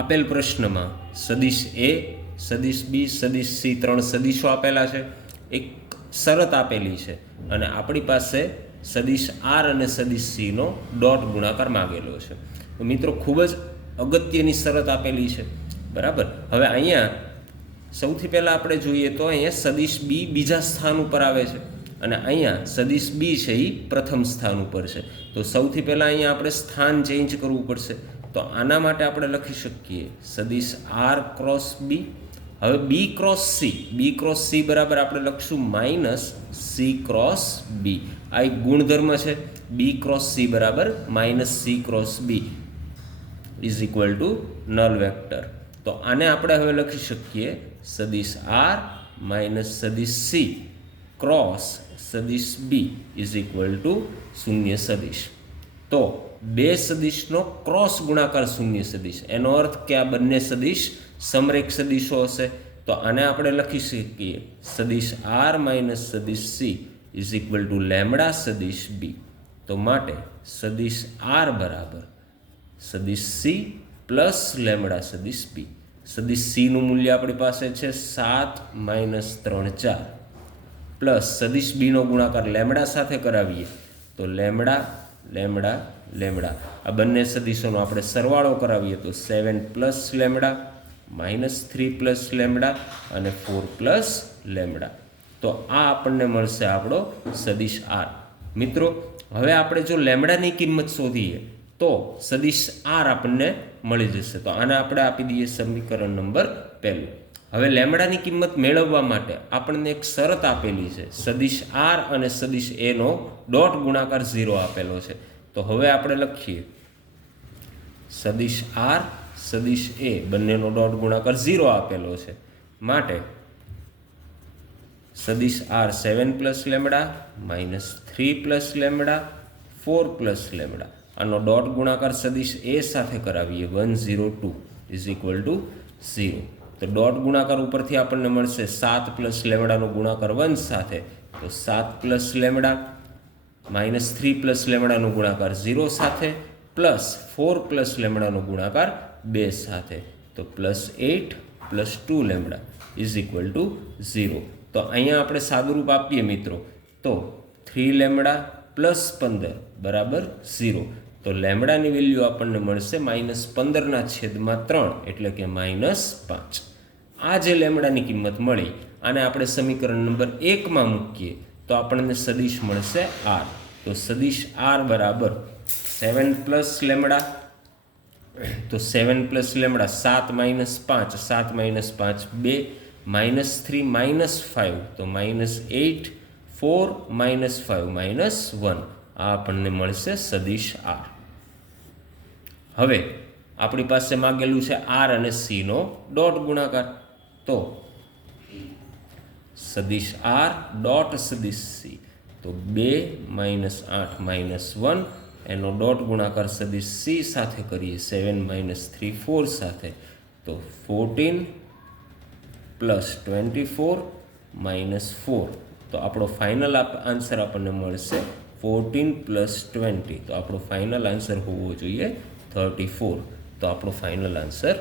આપેલ પ્રશ્નમાં સદિશ એ, સદિશ બી, સદિશ સી 3 સદિશો આપેલા છે, એક શરત આપેલી છે અને આપણી પાસે સદિશ આર અને સદિશ સીનો ડોટ ગુણાકાર માગેલો છે. તો મિત્રો ખૂબ જ અગત્યની શરત આપેલી છે, બરાબર. હવે અહીંયા સૌથી પહેલાં આપણે જોઈએ તો અહીંયા સદિશ બી બીજા સ્થાન ઉપર આવે છે અને અહીંયા સદિશ બી છે એ પ્રથમ સ્થાન ઉપર છે. તો સૌથી પહેલાં અહીંયા આપણે સ્થાન ચેન્જ કરવું પડશે. તો આના માટે આપણે લખી શકીએ સદિશ આર ક્રોસ બી. હવે બી ક્રોસ સી બરાબર આપણે લખશું માઇનસ સી ક્રોસ બી. આ એક ગુણધર્મ છે. બી ક્રોસ સી બરાબર minus C cross B is equal to null vector. તો આને આપણે હવે લખી શકીએ સદિશ આર માઇનસ સદિશ સી ક્રોસ સદિશ બી ઇઝ ઇક્વલ ટુ શૂન્ય સદિશ. તો બે સદિશનો ક્રોસ ગુણાકાર શૂન્ય સદિશ, એનો અર્થ કે આ બંને સદિશ સમરેખ સદિશો હશે. તો આને આપણે લખી શકીએ સદિશ આર માઇનસ સદિશ she is equal two lambda સદિશ બી. તો માટે સદિશ આર બરાબર સદિશ સી પ્લસ લેમડા સદિશ બી. સદિશ સીનું મૂલ્ય આપણી પાસે છે 7 માઇનસ 3 4 પ્લસ સદિશ બીનો ગુણાકાર લેમડા સાથે કરાવીએ તો લેમડા લેમડા લેમડા. આ બંને સદિશોનો આપણે સરવાળો કરાવીએ તો 7 plus lambda minus 3 plus lambda અને 4 પ્લસ લેમડા. તો આ આપણને મળશે આપણો સદિશ આર. મિત્રો હવે આપણે જો લેમડાની કિંમત શોધીએ તો સદિશ આર આપણને મળી જશે. તો આને આપણે આપી દઈએ સમીકરણ નંબર 1. હવે લેમડાની કિંમત મેળવવા માટે આપણને એક શરત આપેલી છે. સદિશ આર અને સદિશ એનો ડોટ ગુણાકાર 0 આપેલો છે. તો હવે આપણે લખીએ સદિશ આર સદિશ એ બંનેનો ડોટ ગુણાકાર 0 આપેલો છે. માટે સદિશ r 7 plus lambda minus 3 plus lambda 4 plus lambda. આનો ડોટ ગુણાકાર સદિશ એ સાથે કરાવીએ 1 0 2 ઇઝ ઇક્વલ ટુ 0. તો ડોટ ગુણાકાર ઉપરથી આપણને મળશે 7 પ્લસ લેમડાનો ગુણાકાર 1 સાથે, તો 7 પ્લસ લેમડા માઇનસ 3 પ્લસ લેમડાનો ગુણાકાર 0 સાથે પ્લસ 4 પ્લસ લેમડાનો ગુણાકાર 2 સાથે, તો plus 8 plus 2 lambda is equal two 0. તો અહીંયા આપણે સાદુરૂપ આપીએ મિત્રો તો 3 લેમડા પ્લસ 15 બરાબર 0. તો લેમડાની વેલ્યુ આપણને મળશે -15/3 એટલે કે -5. આ જે લેમડાની કિંમત મળી આને આપણે સમીકરણ નંબર 1માં મૂકીએ તો આપણને સદિશ મળશે આર. તો સદિશ આર બરાબર 7 પ્લસ લેમડા, તો 7 પ્લસ લેમડા 7 માઇનસ 5, 7 માઇનસ 5 2, -3 -5 તો -8, 4 -5 -1. આ આપણને મળશે સદિશ આર. હવે આપણી પાસે માગેલું છે આર અને સીનો ડોટ ગુણાકાર. તો સદિશ આર ડોટ સદિશ સી, તો 2 -8 -1 એનો ડોટ ગુણાકાર સદિશ સી સાથે કરીએ 7 -3 4 સાથે, તો 14 પ્લસ 24 -4. તો આપણો ફાઇનલ આન્સર આપણને મળશે 14 પ્લસ 20. તો આપણો ફાઇનલ આન્સર હોવો જોઈએ 34. તો આપણો ફાઇનલ આન્સર